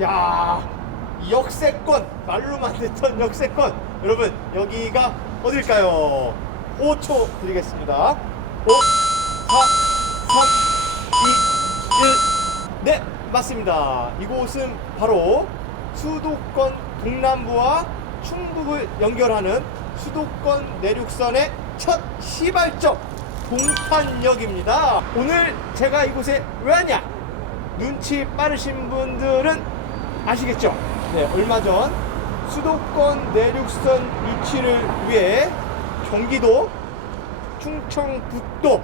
야 역세권 말로만 듣던 역세권 여러분 여기가 어딜까요? 5초 드리겠습니다. 5, 4, 3, 2, 1. 네 맞습니다. 이곳은 바로 수도권 동남부와 충북을 연결하는 수도권 내륙선의 첫 시발점 동탄역입니다. 오늘 제가 이곳에 왜 왔냐? 눈치 빠르신 분들은 아시겠죠? 네, 얼마 전 수도권 내륙선 유치를 위해 경기도, 충청북도,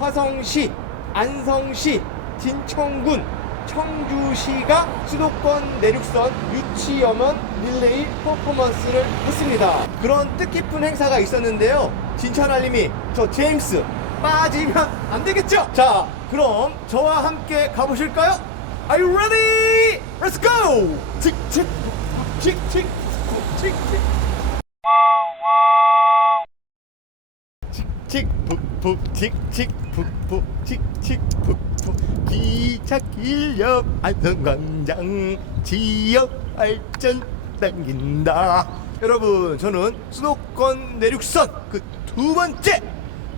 화성시, 안성시, 진천군, 청주시가 수도권 내륙선 유치 염원 릴레이 퍼포먼스를 했습니다. 그런 뜻깊은 행사가 있었는데요. 진천알림이 저 제임스 빠지면 안 되겠죠? 자, 그럼 저와 함께 가보실까요? Are you ready? Let's go! 칙칙 칙칙 칙칙 칙칙 푹푹 칙칙 푹푹 칙칙 푹푹 기찻길 옆 안성광장 지역 발전 당긴다 여러분 저는 수도권 내륙선 그 두 번째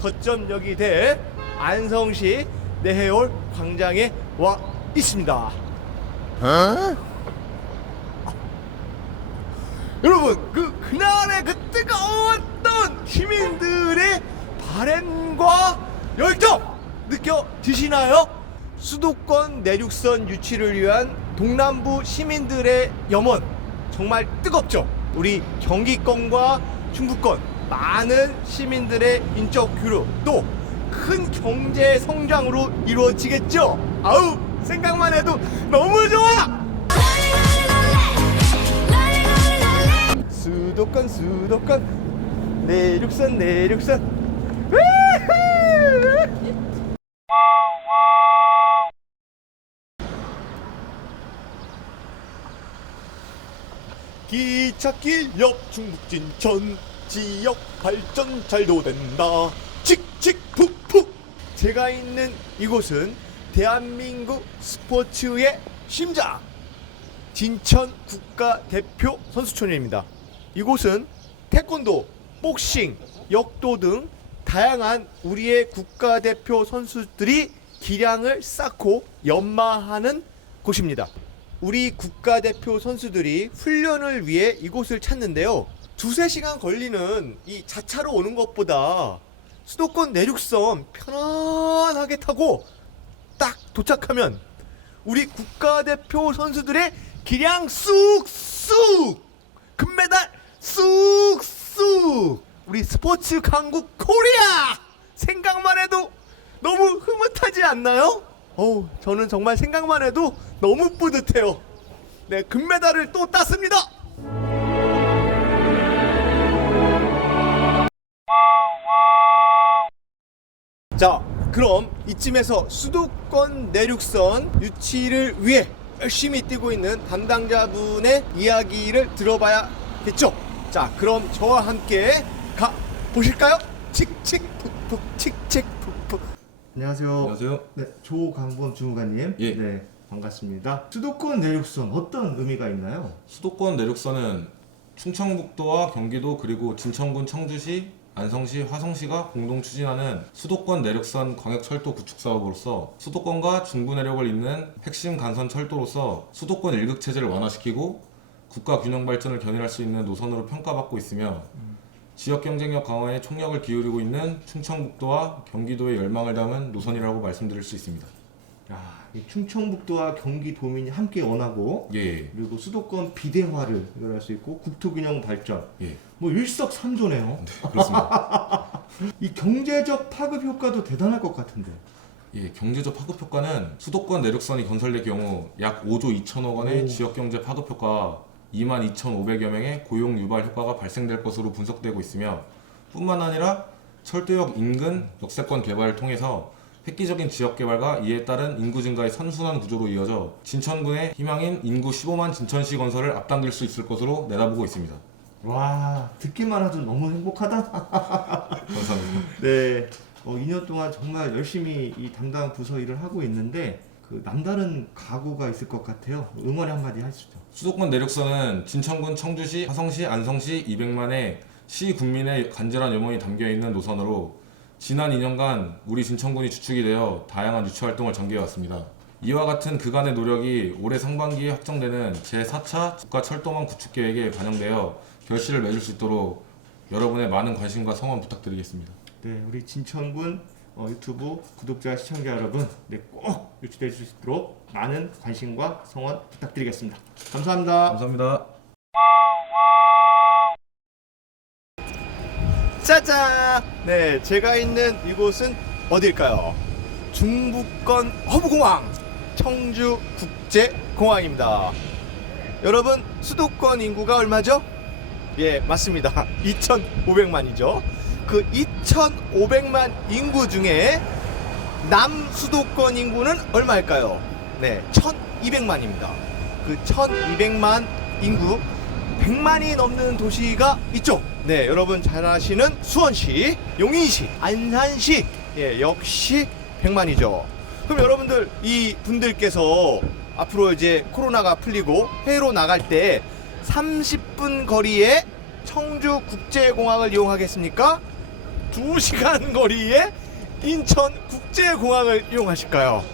거점역이 될 안성시 내해올 광장에 와 있습니다 여러분 그 그날의 그 뜨거웠던 시민들의 바램과 열정 느껴지시나요? 수도권 내륙선 유치를 위한 동남부 시민들의 염원 정말 뜨겁죠. 우리 경기권과 충북권 많은 시민들의 인적 교류 또 큰 경제 성장으로 이루어지겠죠. 아우 생각만 해도 너무 좋아. 수도권 수도권 내륙선 내륙선! 기찻길 옆 충북 진천 지역 발전 잘도 된다 칙칙 푹푹 제가 있는 이곳은 대한민국 스포츠의 심장 진천 국가대표 선수촌입니다. 이곳은 태권도, 복싱, 역도 등 다양한 우리의 국가대표 선수들이 기량을 쌓고 연마하는 곳입니다. 우리 국가대표 선수들이 훈련을 위해 이곳을 찾는데요. 두세 시간 걸리는 이 자차로 오는 것보다 수도권 내륙선 편안하게 타고 딱 도착하면 우리 국가대표 선수들의 기량 쑥쑥 금메달 쑥쑥. 우리 스포츠 강국 코리아! 생각만 해도 너무 흐뭇하지 않나요? 어우 저는 정말 생각만 해도 너무 뿌듯해요. 네 금메달을 또 땄습니다. 자, 그럼 이쯤에서 수도권 내륙선 유치를 위해 열심히 뛰고 있는 담당자분의 이야기를 들어봐야겠죠? 자, 그럼 저와 함께 가 보실까요? 칙칙 푹푹 칙칙 푹푹. 안녕하세요. 안녕하세요. 네, 조강범 주무관님. 예. 네, 반갑습니다. 수도권 내륙선 어떤 의미가 있나요? 수도권 내륙선은 충청북도와 경기도 그리고 진천군 청주시, 안성시, 화성시가 공동 추진하는 수도권 내륙선 광역철도 구축 사업으로서 수도권과 중부 내륙을 잇는 핵심 간선 철도로서 수도권 일극 체제를 완화시키고 국가 균형 발전을 견인할 수 있는 노선으로 평가받고 있으며 지역 경쟁력 강화에 총력을 기울이고 있는 충청북도와 경기도의 열망을 담은 노선이라고 말씀드릴 수 있습니다. 야, 이 충청북도와 경기도민이 함께 원하고 예, 그리고 수도권 비대화를 이끌할 수 있고 국토균형 발전 예, 뭐 일석삼조네요. 네, 그렇습니다. 이 경제적 파급 효과도 대단할 것 같은데. 예, 경제적 파급 효과는 수도권 내륙선이 건설될 경우 약 5조 2천억 원의 오. 지역 경제 파급 효과 2만 2,500여 명의 고용 유발 효과가 발생될 것으로 분석되고 있으며 뿐만 아니라 철도역 인근 역세권 개발을 통해서 획기적인 지역 개발과 이에 따른 인구 증가의 선순환 구조로 이어져 진천군의 희망인 인구 15만 진천시 건설을 앞당길 수 있을 것으로 내다보고 있습니다. 와, 듣기만 해도 너무 행복하다. 감사합니다. 네. 어, 2년 동안 정말 열심히 이 담당 부서 일을 하고 있는데 그 남다른 각오가 있을 것 같아요. 응원의 한마디 하시죠. 수도권 내륙선은 진천군 청주시, 화성시, 안성시 200만의 시 국민의 간절한 염원이 담겨 있는 노선으로 지난 2년간 우리 진천군이 주축이 되어 다양한 유치 활동을 전개해 왔습니다. 이와 같은 그간의 노력이 올해 상반기에 확정되는 제4차 국가철도망 구축 계획에 반영되어 결실을 맺을 수 있도록 여러분의 많은 관심과 성원 부탁드리겠습니다. 네, 우리 진천군 어, 유튜브 구독자 시청자 여러분, 네, 꼭 유치될 수 있도록 많은 관심과 성원 부탁드리겠습니다. 감사합니다. 감사합니다. 짜잔! 네, 제가 있는 이곳은 어딜까요? 중부권 허브공항 청주 국제공항입니다. 여러분, 수도권 인구가 얼마죠? 예, 맞습니다. 2,500만이죠. 그 2,500만 인구 중에 남수도권 인구는 얼마일까요? 네, 1,200만입니다. 그 1,200만 인구 100만이 넘는 도시가 있죠. 네, 여러분 잘 아시는 수원시, 용인시, 안산시. 예, 역시 100만이죠. 그럼 여러분들 이 분들께서 앞으로 이제 코로나가 풀리고 해외로 나갈 때 30분 거리에 청주 국제공항을 이용하겠습니까? 2시간 거리에 인천 국제공항을 이용하실까요?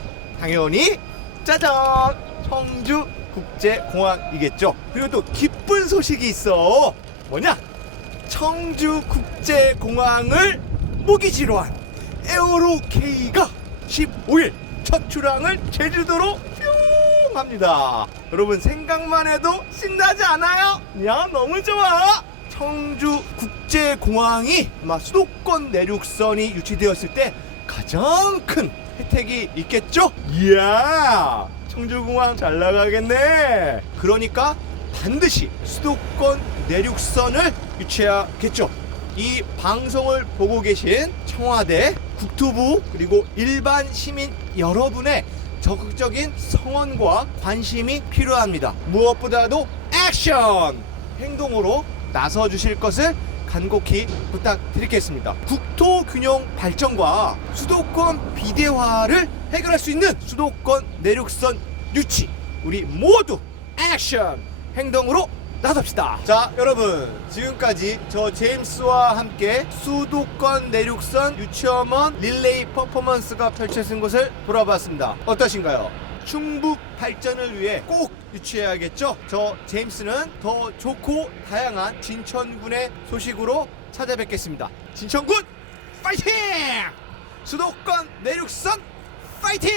당연히 짜잔! 청주 국제공항이겠죠. 그리고 또 기쁜 소식이 있어. 뭐냐? 청주 국제공항을 모기지로 한 에어로K가 15일 첫 출항을 제주도로 뿅 합니다. 여러분 생각만 해도 신나지 않아요? 야 너무 좋아. 청주 국제공항이 아마 수도권 내륙선이 유치되었을 때 가장 큰 혜택이 있겠죠? 이야 청주공항 잘 나가겠네. 그러니까 반드시 수도권 내륙선을 유치해야겠죠. 이 방송을 보고 계신 청와대, 국토부 그리고 일반 시민 여러분의 적극적인 성원과 관심이 필요합니다. 무엇보다도 액션! 행동으로 나서 주실 것을 간곡히 부탁드리겠습니다. 국토 균형 발전과 수도권 비대화를 해결할 수 있는 수도권 내륙선 유치 우리 모두 액션 행동으로 나섭시다. 자, 여러분 지금까지 저 제임스와 함께 수도권 내륙선 유치험원 릴레이 퍼포먼스가 펼쳐진 곳을 돌아봤습니다. 어떠신가요? 충북 발전을 위해 꼭 유치해야겠죠? 저 제임스는 더 좋고 다양한 진천군의 소식으로 찾아뵙겠습니다. 진천군 파이팅! 수도권 내륙선 파이팅!